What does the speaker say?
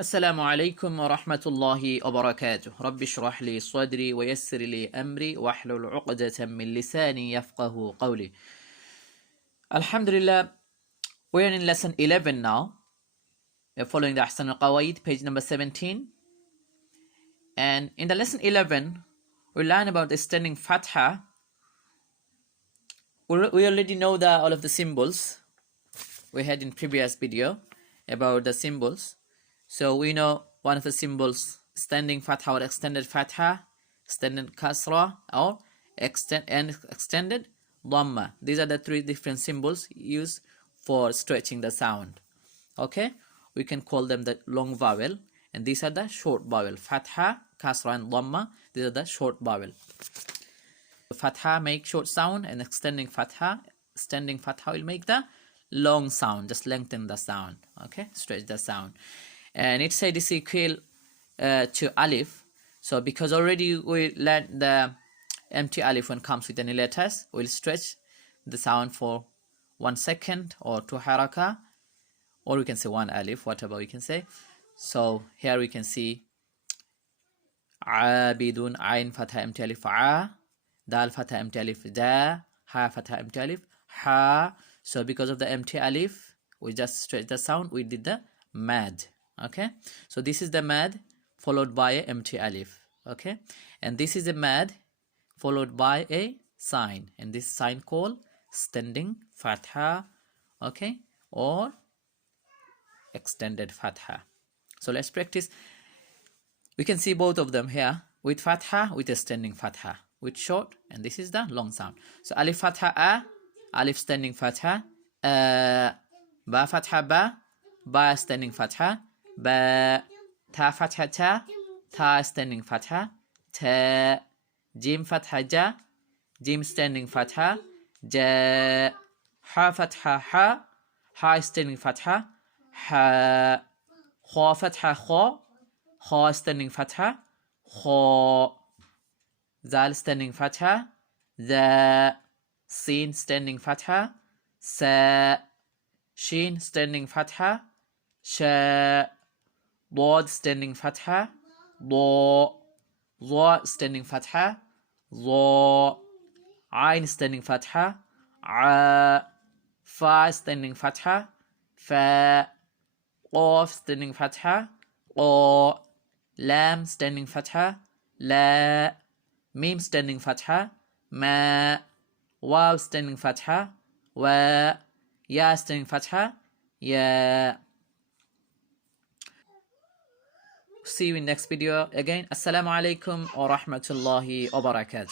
السلام عليكم ورحمة الله وبركاته. رب اشرح لي صدري ويسر لي أمري واحلل عقدة من لساني يفقه قولي. Alhamdulillah, we are in lesson 11 now. We are following the Ahsan al-Qawaid, page number 17. And in the lesson 11, we learn about the standing fatha. We already know all of the symbols we had in previous video about the symbols. So we know one of the symbols, standing fatha or extended fatha, extended kasra or extended dhamma. These are the three different symbols used for stretching the sound. Okay, we can call them the long vowel, and these are the short vowel. Fatha, kasra and dhamma, these are the short vowel. Fatha make short sound, and extending fatha will make the long sound, just lengthen the sound. Okay, stretch the sound. And it said is equal to alif. So because already we learned the empty alif when comes with any letters, we'll stretch the sound for 1 second or 2 haraka, or we can say 1 alif, whatever we can say. So here we can see abidun, ain fatha empty alif a, dal fatha empty alif da, ha fatha empty alif ha. So because of the empty alif, we just stretch the sound, we did the mad. Okay, so this is the mad followed by a empty alif. Okay, and this is a mad followed by a sign, and this sign called standing fatha, okay, or extended fatha. So let's practice. We can see both of them here, with fatha, with a standing fatha, with short, and this is the long sound. So alif fatha a, alif standing fatha, ba fatha ba standing fatha, ba, ta fatha ta standing fatha, ta, jim fatha ja, jim standing fatha, ja, ha fatha ha standing fatha, ha, kha fatha kha standing fatha, kha, zal standing fatha, za, sin standing fatha, sa, shin standing fatha, sha, ضاد standing fatha, ضا, ضا standing fatha, ضا, عين standing fatha, ع, fa standing fatha, fa, قاف standing fatha, قا, lam standing fatha, la, mim standing fatha, ma, waw standing fatha, wa, ya standing fatha, ya. See you in next video again. Assalamu alaikum wa rahmatullahi wa barakatuh.